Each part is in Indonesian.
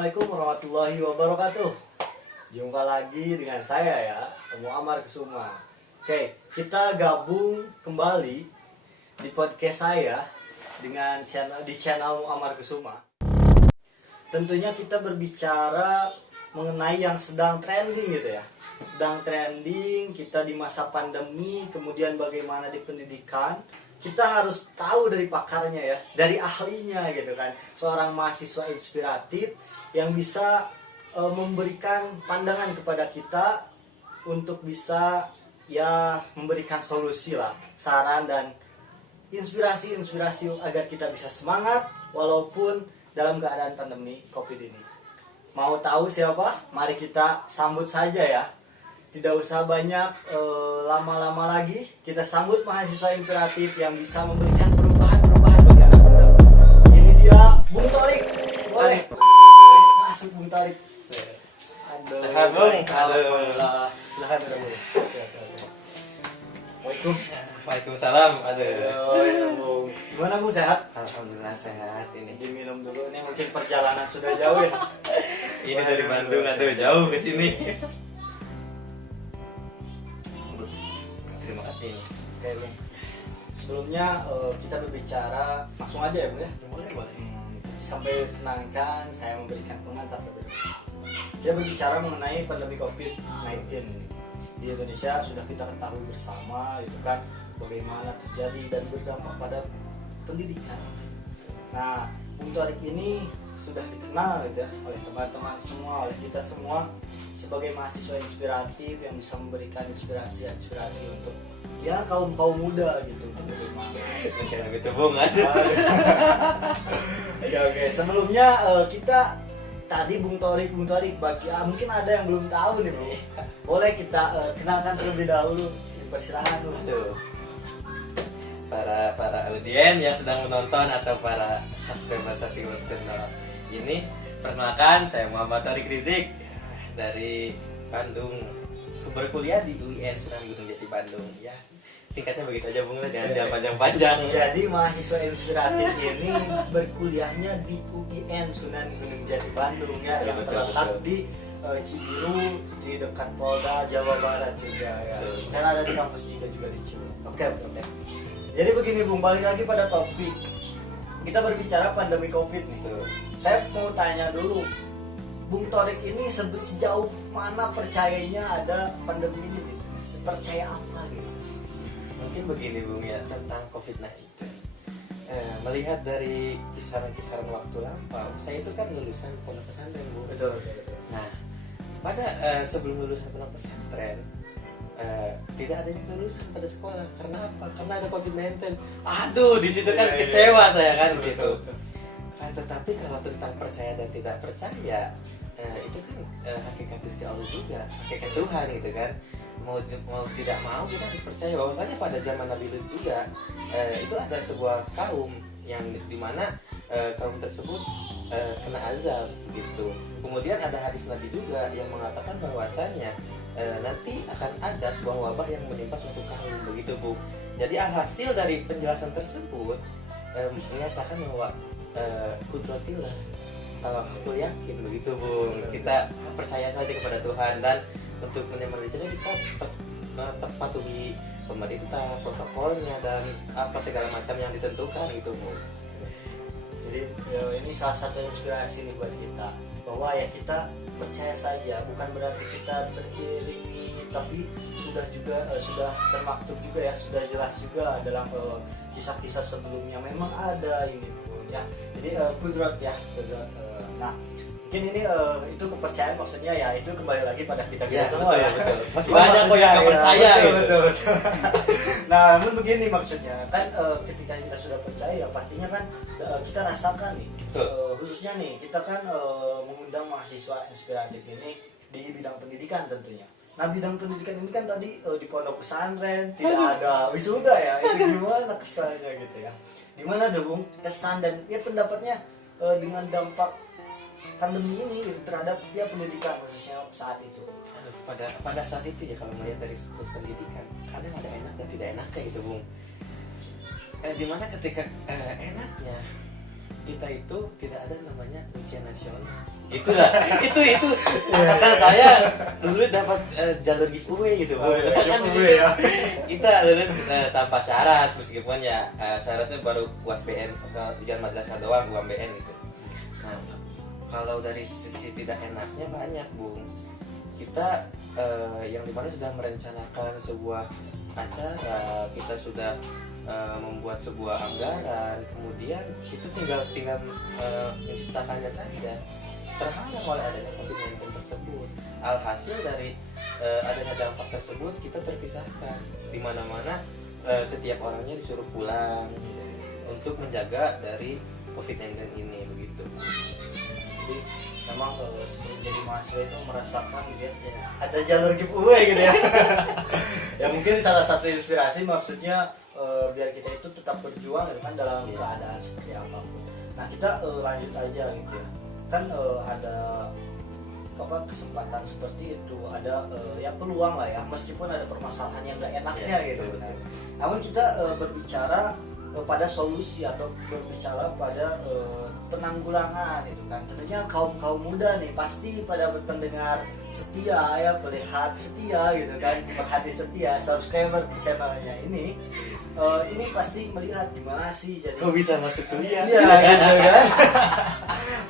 Assalamualaikum warahmatullahi wabarakatuh. Jumpa lagi dengan saya ya, Amar Kusuma. Oke, kita gabung kembali di podcast saya dengan channel Amar Kusuma. Tentunya kita berbicara mengenai yang sedang trending gitu ya. Sedang trending kita di masa pandemi, kemudian bagaimana di pendidikan. Kita harus tahu dari pakarnya ya, dari ahlinya gitu kan. Seorang mahasiswa inspiratif yang bisa memberikan pandangan kepada kita untuk bisa ya memberikan solusi lah, saran dan inspirasi agar kita bisa semangat walaupun dalam keadaan pandemi Covid ini. Mau tahu siapa? Mari kita sambut saja ya. Tidak usah banyak lama-lama lagi, kita sambut mahasiswa inspiratif yang bisa memberikan perubahan bagi anak muda. Ini dia Bung Thorik. Boleh masuk Bung Thorik. Aduh. Sehat Bung. Alhamdulillah. Silakan Bung. Waalaikumsalam. Waalaikumsalam. Aduh. Bung. Gimana Bung, sehat? Alhamdulillah sehat ini. Diminum dulu, ini mungkin perjalanan sudah jauh ya. Ini dari Bandung aduh jauh ke sini. Terima kasih. Oke Bung. Sebelumnya kita berbicara langsung aja ya Bung ya. Boleh. Sampai tenangkan, saya memberikan pengantar terlebih dahulu. Kita berbicara mengenai pandemi COVID-19 di Indonesia. Sudah kita ketahui bersama itu kan bagaimana terjadi dan berdampak pada pendidikan. Nah, Bung Thorik ini sudah dikenal gitu ya oleh teman-teman semua, oleh kita semua sebagai mahasiswa inspiratif yang bisa memberikan inspirasi untuk ya kaum muda gitu untuk bersemangat. Jangan gitu Bung. Oke. Sebelumnya kita tadi Bung Thorik bagi mungkin ada yang belum tahu nih Bung. Boleh kita kenalkan terlebih dahulu. Persilahkan Bung. Aduh. Para audien yang sedang menonton atau para subscriber channel ini, perkenalkan saya Muhammad Thorik Rizik dari Bandung, berkuliah di UIN Sunan Gunung Jati Bandung. Ya, singkatnya begitu aja Bung, jangan panjang-panjang. Jadi mahasiswa inspiratif ini berkuliahnya di UIN Sunan Gunung Jati Bandung ya, yang terletak di Cibiru, di dekat Polda Jawa Barat juga ya. Dan ada di kampus juga di Cibiru. Oke. Jadi begini Bung, balik lagi pada topik. Kita berbicara pandemi Covid nih. Saya mau tanya dulu, Bung Thorik ini sejauh mana percayanya ada pandemi ini? Percaya apa gitu? Mungkin begini Bung ya, tentang COVID-19. Melihat dari kisaran waktu lampau, saya itu kan lulusan pondok pesantren Bung. Betul. Nah, pada sebelum lulusan pondok pesantren, tidak adanya kelulusan pada sekolah. Karena apa? Karena ada COVID-19. Aduh, di situ kan kecewa saya kan di situ. Tetapi kalau tentang percaya dan tidak percaya, itu kan hakikat Gusti Allah juga, hakikat Tuhan gitu kan. Mau tidak mau kita harus percaya bahwasanya pada zaman Nabi Lut juga itu ada sebuah kaum yang dimana kaum tersebut kena azab gitu. Kemudian ada hadis Nabi juga yang mengatakan bahwasanya nanti akan ada sebuah wabah yang menimpa suatu kaum begitu Bu. Jadi alhasil dari penjelasan tersebut menyatakan bahwa kudratillah, kalau aku yakin begitu Bung, kita percaya saja kepada Tuhan, dan untuk menyembuhkan kita patuhi pemerintah, protokolnya dan apa segala macam yang ditentukan gitu Bung. Jadi ini salah satu inspirasi nih buat kita, bahwa ya kita percaya saja, bukan berarti kita teriringi, tapi sudah termaktub juga ya, sudah jelas juga dalam kisah-kisah sebelumnya memang ada ini pun ya. Jadi kudrat. Nah, mungkin ini itu kepercayaan, maksudnya ya itu kembali lagi pada kita semua ya. Betul. Masih banyak kok yang nggak percaya gitu. Betul. Nah, namun begini maksudnya kan ketika kita sudah percaya pastinya kan kita rasakan nih. Khususnya nih kita kan mengundang mahasiswa inspiratif ini di bidang pendidikan tentunya. Nah, bidang pendidikan ini kan tadi di pondok pesantren tidak ada wisuda ya. Itu gimana kesannya gitu ya? Gimana deh Bung kesan dan ya pendapatnya dengan dampak pandemi ini gitu, terhadap ya pendidikan khususnya saat itu? Pada saat itu ya, kalau melihat dari sudut pendidikan kadang ada enak dan tidak enaknya gitu Bung. Dimana ketika enaknya kita itu tidak ada namanya ujian nasional. Itulah itu kata saya dulu dapat jalur giveaway gitu. Kan di situ kita lulus tanpa syarat, meskipun ya syaratnya baru UASBN, ujian madrasah doang, UMBN gitu. Nah, kalau dari sisi tidak enaknya banyak, Bung. Kita yang dimana sudah merencanakan sebuah acara, kita sudah membuat sebuah anggaran, kemudian itu tinggal menciptakannya saja, terhalang oleh adanya COVID-19 tersebut. Alhasil dari adanya dampak tersebut kita terpisahkan, di mana-mana setiap orangnya disuruh pulang untuk menjaga dari COVID-19 ini begitu. Jadi memang sebelum jadi mahasiswa itu merasakan gitu ya, ada jalur giveaway gitu ya. Ya mungkin salah satu inspirasi maksudnya biar kita itu tetap berjuang gitu kan dalam keadaan seperti apapun. Nah kita lanjut aja gitu ya. Kan ada kesempatan seperti itu, ada ya peluang lah ya, meskipun ada permasalahan yang nggak enaknya gitu kan. Namun kita berbicara pada solusi atau berbicara pada penanggulangan itu kan. Tentunya kaum muda nih pasti pada pendengar setia ya, pelihat setia gitu kan, pemerhati setia, subscriber di channelnya ini pasti melihat gimana sih jadi Kok bisa masuk kuliah? Iya gitu kan.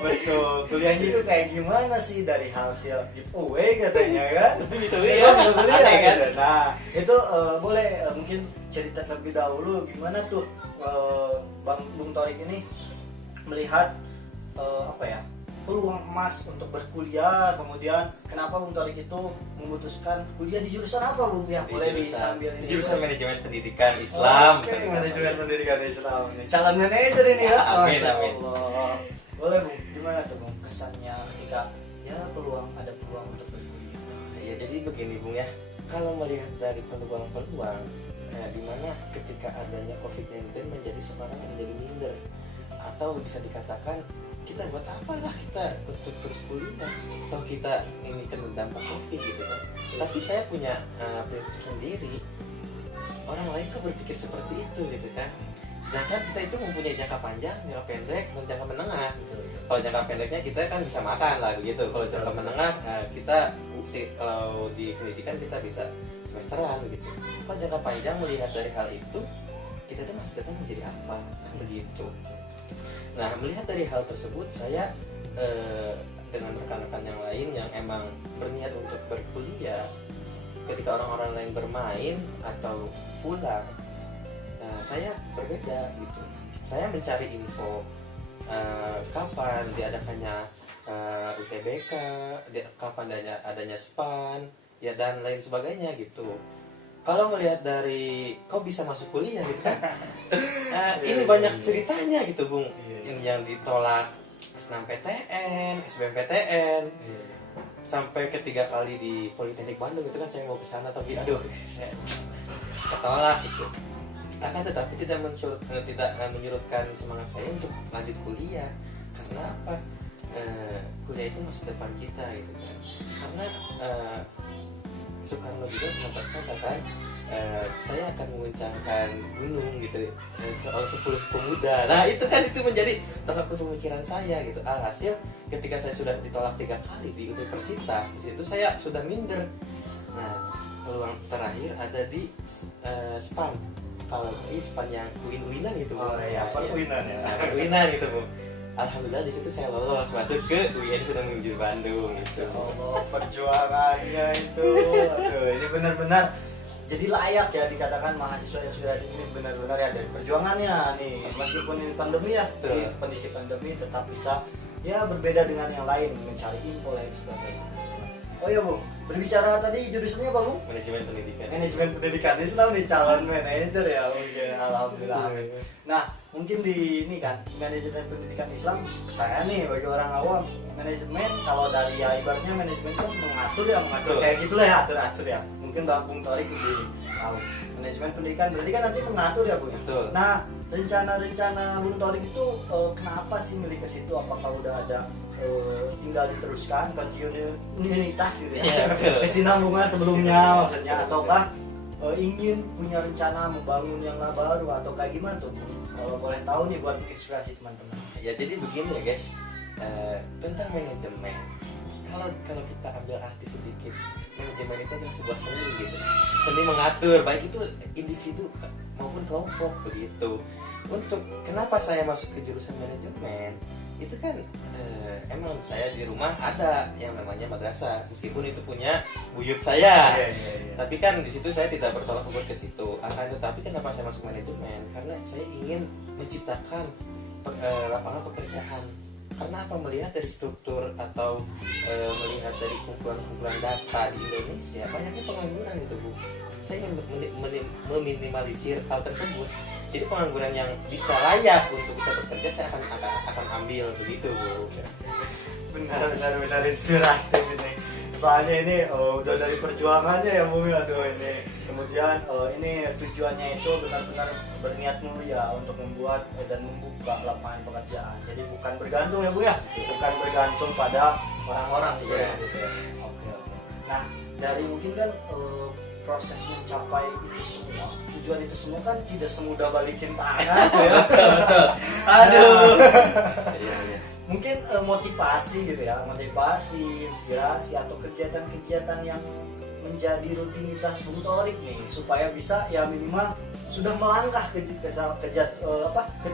Betul, kuliahnya itu kayak gimana sih dari hasil giveaway katanya kan. Tapi bisa kuliah kan. Nah itu boleh mungkin cerita terlebih dahulu gimana tuh Bung Thorik ini melihat peluang emas untuk berkuliah, kemudian kenapa Bung Thorik itu memutuskan kuliah di jurusan apa Bung ya? Boleh disambil di jurusan manajemen pendidikan Islam. Oke, manajemen pendidikan Islam. Calon manajer ini ya. Amin. Boleh Bung, gimana tuh Bung kesannya ketika ya ada peluang untuk berkuliah? Ya jadi begini Bung ya, kalau melihat dari peluang-peluang, di mana ketika adanya COVID-19 menjadi sekarang menjadi minder, atau bisa dikatakan kita buat apalah kita untuk terus kuliah, atau kita ini kena dampak COVID gitu kan. Tapi saya punya prinsip sendiri, orang lain kok berpikir seperti itu gitu kan. Sedangkan kita itu mempunyai jangka panjang, jangka pendek, dan jangka menengah. Kalau jangka pendeknya kita kan bisa makan lah begitu. Kalau jangka menengah kita kalau di pendidikan kita bisa semesteran begitu. Kalau jangka panjang melihat dari hal itu, kita tuh masa depan menjadi apa kan begitu. Nah melihat dari hal tersebut, saya dengan rekan-rekan yang lain yang emang berniat untuk berkuliah, ketika orang-orang lain bermain atau pulang, saya berbeda gitu. Saya mencari info kapan diadakannya UTBK, kapan adanya SPAN, ya dan lain sebagainya gitu. Kalau melihat dari kok bisa masuk kuliah gitu kan, ini banyak ceritanya gitu Bung. Yang ditolak SNMPTN, SBMPTN, sampai ketiga kali di Politeknik Bandung itu kan saya mau ke sana tapi aduh saya ketolak gitu. Akan tetapi tidak menyurutkan semangat saya untuk lanjut kuliah. Karena apa? Kuliah itu masa depan kita gitu kan. Karena Soekarno juga pernah berkata saya akan menguncangkan gunung gitu oleh 10 pemuda. Nah itu kan itu menjadi tolak ukur pemikiran saya gitu. Alhasil ketika saya sudah ditolak 3 kali di universitas, di situ saya sudah minder. Nah peluang terakhir ada di SPAN. Kalau ini SPAN yang win-winan gitu Bu. Perwinan ya. Perwinan gitu Bu. Alhamdulillah di situ saya lolos masuk ke UIN sudah menuju Bandung gitu. Allah, perjuangannya itu. Aduh, ini benar-benar jadi layak ya dikatakan mahasiswa yang sudah ini benar-benar ya dari perjuangannya nih. Meskipun ini pandemi ya, di kondisi pandemi tetap bisa ya berbeda dengan yang lain, mencari info lain sebagainya. Oh iya Bu, berbicara tadi jurusannya apa Bu? Manajemen pendidikan. Manajemen pendidikan Islam nih, calon manajer ya mungkin. Alhamdulillah. Nah mungkin di ini kan manajemen pendidikan Islam, saya nih bagi orang awam, manajemen kalau dari ya ibaratnya manajemen kan mengatur kayak gitulah ya, atur ya. Mungkin Bung Thorik lebih tahu manajemen pendidikan berarti kan nanti mengatur ya Bu. Betul. Nah rencana Bung Thorik itu kenapa sih milih ke situ? Apakah udah ada tinggal diteruskan kontinuitas gitu ya, kesinambungan sebelumnya maksudnya, ataukah ingin punya rencana membangun yang baru atau kayak gimana tuh Bung? Kalau boleh tahu nih buat inspirasi teman-teman. Ya jadi begini ya guys, tentang manajemen. Kalau kita ambil arti sedikit, manajemen itu adalah sebuah seni gitu. Seni mengatur, baik itu individu maupun kelompok begitu. Untuk kenapa saya masuk ke jurusan manajemen? Itu kan emang saya di rumah ada yang namanya madrasah, meskipun itu punya buyut saya. Tapi kan di situ saya tidak bertolak ukur ke situ. Akan tetapi kenapa saya masuk manajemen? Karena saya ingin menciptakan lapangan pekerjaan. Karena apa, melihat dari struktur atau melihat dari kumpulan-kumpulan data di Indonesia, banyaknya pengangguran itu Bu. Saya ingin meminimalisir hal tersebut. Jadi pengangguran yang bisa layak untuk bisa bekerja saya akan ambil begitu Bu. Benar inspiratif ini. Soalnya ini udah dari perjuangannya ya Bung. Aduh ini. Kemudian ini tujuannya itu benar-benar berniat mulia untuk membuat dan membuka lapangan pekerjaan. Jadi bukan bergantung ya Bu ya. Bukan bergantung pada orang-orang gitu ya. Oke. Nah, dari mungkin kan proses mencapai itu semua, tujuan itu semua kan tidak semudah balikin tangan ya. Betul. Aduh. Mungkin motivasi gitu ya, motivasi, inspirasi atau kegiatan-kegiatan yang menjadi rutinitas Bung Thorik nih supaya bisa ya minimal sudah melangkah ke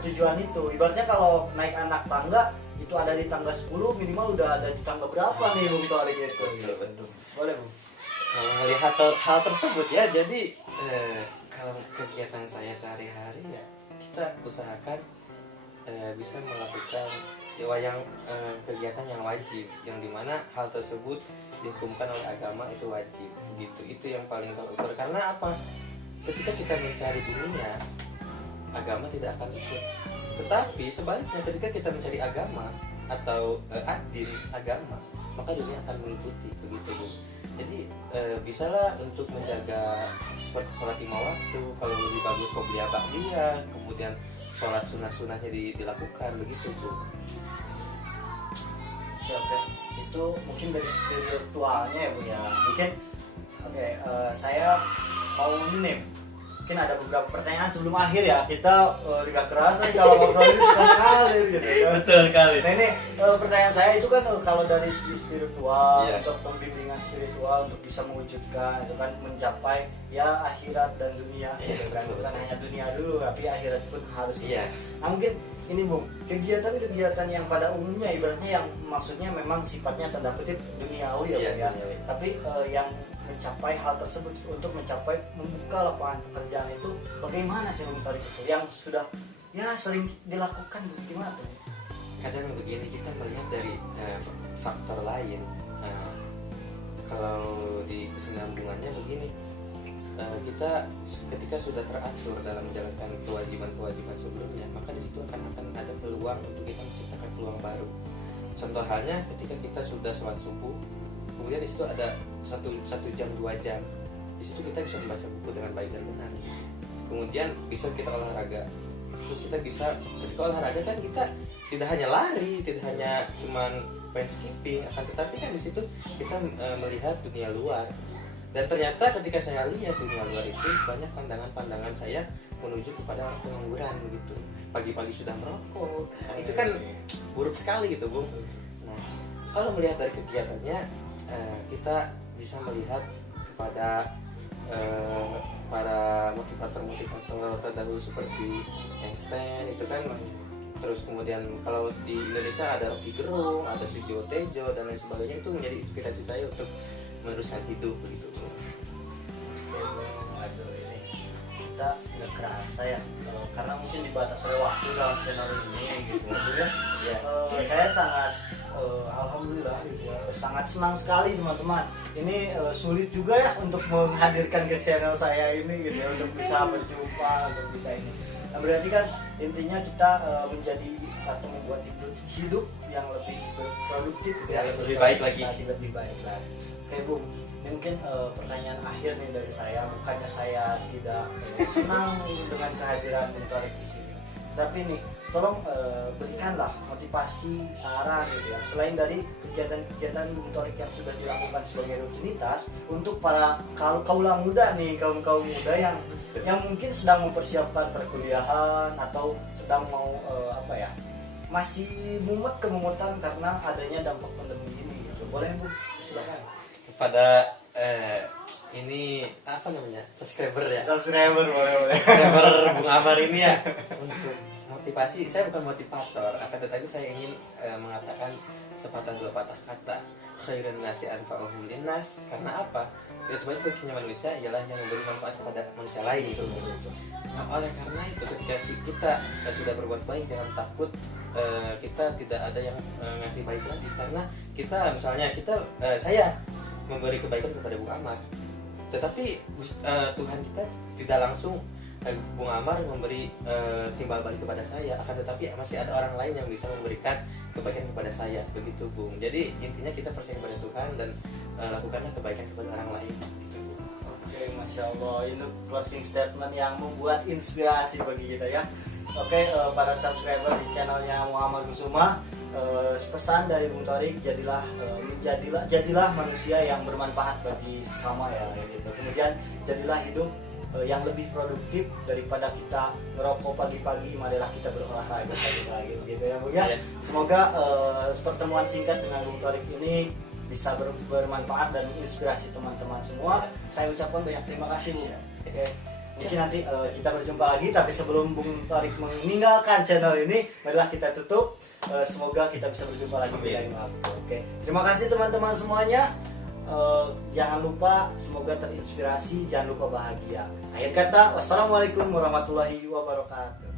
tujuan itu. Ibaratnya kalau naik anak tangga itu ada di tangga 10, minimal udah ada di tangga berapa nih Bung Thorik itu. Betul. Boleh Bu? Kalau melihat hal tersebut ya, jadi kalau kegiatan saya sehari-hari ya kita usahakan bisa melakukan kegiatan yang wajib, yang dimana hal tersebut dihukumkan oleh agama itu wajib gitu. Itu yang paling terukur. Karena apa? Ketika kita mencari dunia, agama tidak akan ikut. Tetapi sebaliknya ketika kita mencari agama atau adin agama, maka dunia akan mengikuti begitu Bu. Jadi bisalah untuk menjaga seperti sholat 5 waktu, kalau lebih bagus qobliyah ba'diyah, kemudian sholat sunah-sunahnya dilakukan begitu Bu. Oke. Itu mungkin dari spiritualnya ya Bu ya. Mungkin saya mau ini mungkin ada beberapa pertanyaan sebelum akhir ya. Kita gak kerasa nih kalau ngobrol ini suka ngalir gitu ya. Betul sekali. Nah ini pertanyaan saya itu kan kalau dari segi spiritual Yeah. atau pembimbingan spiritual untuk bisa mewujudkan itu kan mencapai ya akhirat dan dunia gitu kan. Betul. Bukan hanya dunia dulu tapi akhirat pun harus. Iya. Nah mungkin ini Bung, kegiatan-kegiatan yang pada umumnya ibaratnya yang maksudnya memang sifatnya tanda kutip duniawi ya, Iya, Bung, ya. duniawi. Tapi yang mencapai hal tersebut untuk mencapai membuka lapangan pekerjaan itu bagaimana sih Bung Thorik itu yang sudah ya sering dilakukan gimana tuh? Kadang begini, kita melihat dari faktor lain. Kalau di kesinambungannya begini, kita ketika sudah teratur dalam menjalankan kewajiban-kewajiban sebelumnya, maka di situ akan ada peluang untuk kita menciptakan peluang baru. Contoh halnya ketika kita sudah sholat subuh, kemudian di situ ada 1 jam 2 jam, di situ kita bisa membaca buku dengan baik dan benar. Kemudian bisa kita olahraga, terus kita bisa ketika olahraga kan kita tidak hanya lari, tidak hanya cuman main skipping, akan tetapi kan di situ kita melihat dunia luar. Dan ternyata ketika saya lihat dunia luar itu banyak pandangan-pandangan saya menuju kepada orang pengangguran begitu. Pagi-pagi sudah merokok, nah, itu kan buruk sekali gitu Bung. Nah kalau melihat dari kegiatannya, kita bisa melihat kepada para motivator terdahulu seperti Einstein itu kan. Terus kemudian kalau di Indonesia ada Rocky Gerung, ada Sujiwo Tejo dan lain sebagainya, itu menjadi inspirasi saya untuk meneruskan hidup begitu. Aduh ini kita nggak kerasa ya karena mungkin dibatasi oleh waktu dalam channel ini gitu ya. Saya sangat alhamdulillah gitu ya, sangat senang sekali teman-teman. Ini sulit juga ya untuk menghadirkan ke channel saya ini gitu ya, untuk bisa berjumpa, untuk bisa ini. Nah berarti kan intinya kita menjadi atau membuat hidup yang lebih produktif ya, lebih baik lagi. Lebih baik lagi. Oke Bung, ini mungkin pertanyaan akhir nih dari saya. Bukannya saya tidak senang dengan kehadiran Bung Thorik di sini, tapi nih tolong berikanlah motivasi, saran gitu ya. Selain dari kegiatan-kegiatan Bung Torik yang sudah dilakukan sebagai rutinitas untuk para kaula muda nih, kaum muda yang mungkin sedang mempersiapkan perkuliahan atau sedang mau masih mumet kemumetan karena adanya dampak pandemi ini gitu. Boleh Bu, silakan. Kepada ini apa namanya, subscriber ya, Subscriber boleh. subscriber Bung Amar ini ya, untuk motivasi, saya bukan motivator, akan tetapi saya ingin mengatakan sepatah dua patah kata, khairun nasi anfa'uhum linnas. Karena apa? Ya sebaik-baiknya manusia ialah yang memberi manfaat kepada manusia lain itu. Nah, oleh karena itu ketika kita sudah berbuat baik, jangan takut kita tidak ada yang ngasih baik lagi, karena kita misalnya saya memberi kebaikan kepada Bung Amar, tetapi Tuhan kita tidak langsung Bung Amar memberi timbal balik kepada saya, akan tetapi masih ada orang lain yang bisa memberikan kebaikan kepada saya, begitu Bung. Jadi intinya kita percaya kepada Tuhan dan lakukanlah kebaikan kepada orang lain, gitu, Bung. Oke, Masya Allah, ini closing statement yang membuat inspirasi bagi kita ya. Oke, para subscriber di channelnya Muhammad Kusuma, pesan dari Bung Torik, jadilah manusia yang bermanfaat bagi sesama ya gitu. Kemudian jadilah hidup yang lebih produktif daripada kita ngerokok pagi-pagi, marilah kita berolahraga pagi-pagi gitu ya Bung ya. Semoga pertemuan singkat dengan Bung Torik ini bisa bermanfaat dan menginspirasi teman-teman semua. Saya ucapkan banyak terima kasih Bu. Oke. Mungkin nanti kita berjumpa lagi, tapi sebelum Bung Torik meninggalkan channel ini, marilah kita tutup. Semoga kita bisa berjumpa lagi di lain waktu. Oke. Terima kasih teman-teman semuanya. Jangan lupa, semoga terinspirasi, jangan lupa bahagia. Akhir kata, wassalamualaikum warahmatullahi wabarakatuh.